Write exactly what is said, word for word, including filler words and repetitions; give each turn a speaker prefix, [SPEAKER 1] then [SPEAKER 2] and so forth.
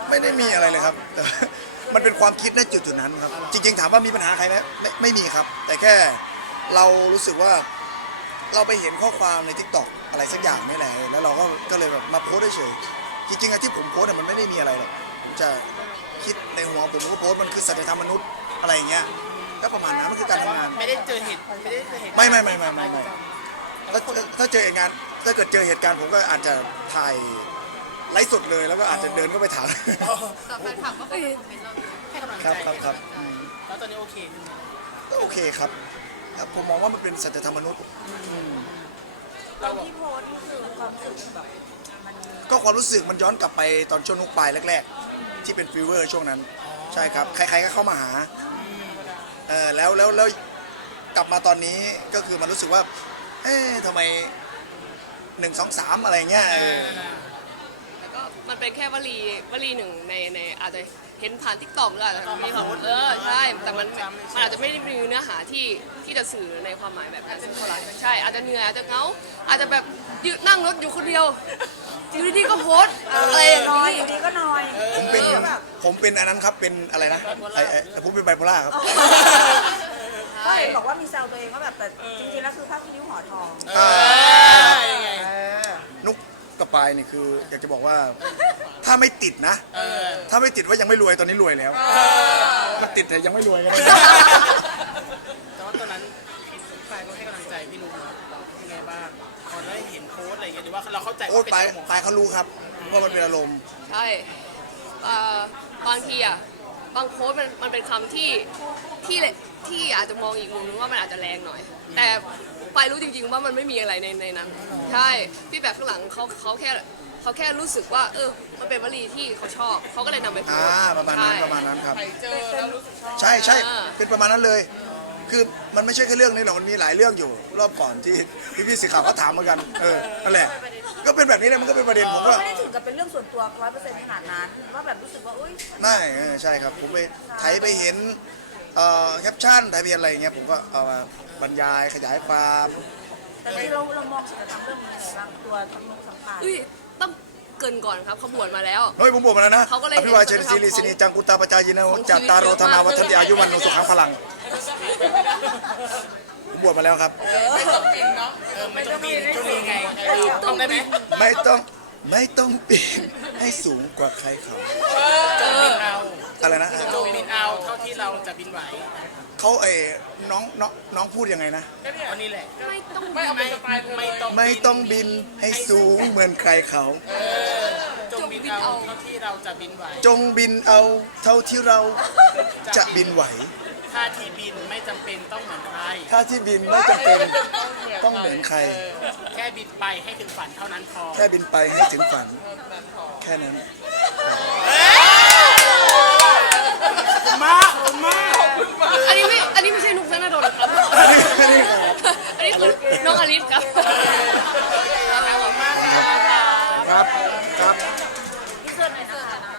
[SPEAKER 1] ไม่ได้มีอะไรเลยครับแต่มันเป็นความคิดณจุดจุดนั้นครับจริงๆถามว่ามีปัญหาใครไหมไม่ไม่มีครับ แต่แค่เรารู้สึกว่าเราไปเห็นข้อความในทิกตอกอะไรสักอย่างนี่แหละแล้วเราก็ก็เลยแบบมาโพสต์เฉยๆจริงๆอะที่ผมโพสต์มันไม่ได้มีอะไรหรอกผมจะคิดในหัวผมก็โพสต์มันคือสัจธรรมมนุษย์อะไรอย่างเงี้ยก็ประมาณนั้นมันคือการทำงาน
[SPEAKER 2] ไม่ได้เจอเหตุไม่ได้เจอเหตุ
[SPEAKER 1] ไม่ไม่ไม่ไม่ไม่ไม่ถ้าถ้าเจอเหตุการณ์ถ้าเกิดเจอเหตุการณ์ผมก็อาจจะถ่ายไลฟ์สดเลยแล้วก็อาจจะเดินเข้าไปถาม
[SPEAKER 3] แต่แฟนคลับก็เคยคอมเมนต์เราเยอะ
[SPEAKER 2] ให้กำลัง
[SPEAKER 1] ครั
[SPEAKER 2] ใจ
[SPEAKER 1] บครับครับอืม
[SPEAKER 2] แล้วตอนนี้โอเคขึ้นไหม
[SPEAKER 1] ก็โอเคครับครับผมมองว่ามันเป็นสัจธรรมมนุษย์
[SPEAKER 2] เราแบบ
[SPEAKER 4] ที่โพสต์นี่คือความรู้สึกแบบมัน
[SPEAKER 1] ก็ความรู้สึกมันย้อนกลับไปตอนช่วงนุกปลายแรกๆ ที่เป็นฟีเวอร์ช่วงนั้นใช่ครับใครๆก็เข้ามาหาเออแล้วแล้วแล้วกลับมาตอนนี้ก็คือมันรู้สึกว่าเอ๊ะทำไมหนึ่งสองสามอะไรเงี้ยเออ
[SPEAKER 3] แล้วก็มันเป็นแค่วลีวลีหนึ่งในในอาจจะเห็นผ่านทิกตอกหรืออาจจะมีแบบเออใช่แต่มันมันอาจจะไม่ได้มีเนื้อหาที่ที่จะสื่อในความหมายแบบนั้นเท่าไหร่ใช่อาจจะเหนื่อยอาจจะเหงาอาจจะแบบยืนนั่งรถอยู่คนเดียวอยู่ดีๆก็โพสต์อะไรอย่าง
[SPEAKER 4] น้อย
[SPEAKER 3] นี้
[SPEAKER 4] อยู่ดีก็น้อย
[SPEAKER 1] ผมเป็น
[SPEAKER 4] ออแบบ
[SPEAKER 1] ผมเป็นอันนั้นครับเป็นอะไรนะไอ้ไอ้ผมเป็นไบโพล่าครับ
[SPEAKER 4] ก็เห็นบอกว่ามีแซวตัวเองว่าแบบแต่จริงๆแล้วคือภาพที่นิ้วห่อทอง
[SPEAKER 1] อ่า
[SPEAKER 2] ยังไง
[SPEAKER 1] นุกกับปายนี่คืออยากจะบอกว่าถ้าไม่ติดนะ
[SPEAKER 2] เออ
[SPEAKER 1] ถ้าไม่ติดว่ายังไม่รวยตอนนี้รวยแล้วมันติดแต่ยังไม่รวยกัน
[SPEAKER 2] แต่ว่าตอนนั้นฝ่ายก็ให้กำลังใจพี่ลุงเนาะยังไงบ้างพอได้เห็นโพสต์อะไรอย่างเงี้ยหรือว่าเราเข้าใจ
[SPEAKER 1] โอ้
[SPEAKER 2] ว่าเป็น
[SPEAKER 1] ปาย
[SPEAKER 2] อารมณ์ของ
[SPEAKER 1] ปายเขารู้ครับว่ามันเป็นอารมณ์
[SPEAKER 3] ใช่เอ่อบางทีอ่ะบางโพสต์มันมันเป็นคำที่ที่ที่อาจจะมองอีกมุมนึงว่ามันอาจจะแรงหน่อย แต่ไปรู้จริงๆว่ามันไม่มีอะไรในในนั้นใช่พี่แบบข้างหลังเขาเขาแค่เขาแค่รู้สึกว่าเออมันเป็นวลีที่เขาชอบเขาก็เลยนำไปโพ
[SPEAKER 1] อ่า
[SPEAKER 3] สต์
[SPEAKER 1] ประมาณนั้น
[SPEAKER 3] ใช่
[SPEAKER 1] ประมาณนั้นครับ
[SPEAKER 2] เจอแล้วรู้สึกชอบ
[SPEAKER 1] ใช่ใช่
[SPEAKER 3] อ่า
[SPEAKER 1] เป็นประมาณนั้นเลย คือมันไม่ใช่แค่เรื่องนี้หรอกมันมีหลายเรื่องอยู่รอบก่อนที่ที่พี่สิข่าวเขาถามเหมือนกันเออนั่นแหละก็เป็นแบบนี้แหละมันก็เป็นประเด็นผมก็
[SPEAKER 4] ไม่ได้ถึงกับเป็นเรื่องส่วนตัวร้อยเปอร์เซ็นต์ขนาดนั้นว่าแบบรู้สึกว่าอุ้ย
[SPEAKER 1] ไม่เออใช่ครับผมไปไถไปเห็นเอ่อแคปชั่นไถไปเห็นอะไรอย่างเงี้ยผมก็เอามาบรรยายขยายความ
[SPEAKER 4] แต่ที่เราเรามองศิลธรรมเรื่องนี้ยังไงบ้างตัวทั้งนุกสัมพันธ์
[SPEAKER 3] เอ้ยต้องเกรินก่อนครับเขาบวชมาแล้ว
[SPEAKER 1] เฮ้ยผมบอกมาแล้วนะ
[SPEAKER 3] เขาก็เลย
[SPEAKER 1] อภิวาเชนซีรีสินีจังกุตาปจายินโนจัตตารโรธนาวัฒนยายุวันโนสุขังพลังผมบวชมาแล้วครับ
[SPEAKER 2] ไม่ต้องบินเนาะเออไม่ต้องบินช่วงนี้ไงต้องได้ไหม
[SPEAKER 1] ไม่ต้องไม่ต้องปีนให้สูงกว่าใครเขา
[SPEAKER 2] จงบินเอา
[SPEAKER 1] อะไรนะ
[SPEAKER 2] จงบินเอาเท่าที่เราจะบินไหว
[SPEAKER 1] เขาเออน้องน้องน้องพูดยังไงนะ
[SPEAKER 2] วันนี้แหละ
[SPEAKER 3] ไม่ต้อง
[SPEAKER 2] ไม่เอาเป็นสไตล์ไม่ต้อง
[SPEAKER 1] ไม่ต้องบินให้สูงเหมือนใครเขา
[SPEAKER 2] จงบินเอาเท่าที่เราจะบินไหว
[SPEAKER 1] จงบินเอาเท่าที่เราจะบินไหว
[SPEAKER 2] ถ้าที่บินไม่จำเป็นต้องเหมือนใคร
[SPEAKER 1] ถ้าที่บินไม่จำเป็นต้องเหมือนใคร
[SPEAKER 2] แค่บินไปให้ถึงฝันเท่านั้นพอ
[SPEAKER 1] แค่บินไปให้ถึงฝัน แค่นั้น
[SPEAKER 2] มามา
[SPEAKER 3] อันนี้ไม่อันนี้ไม่ใช่นุกธนดลครับ
[SPEAKER 1] อันนี้ครับ
[SPEAKER 3] อันนี้คือน้องอลิสครับ
[SPEAKER 2] เ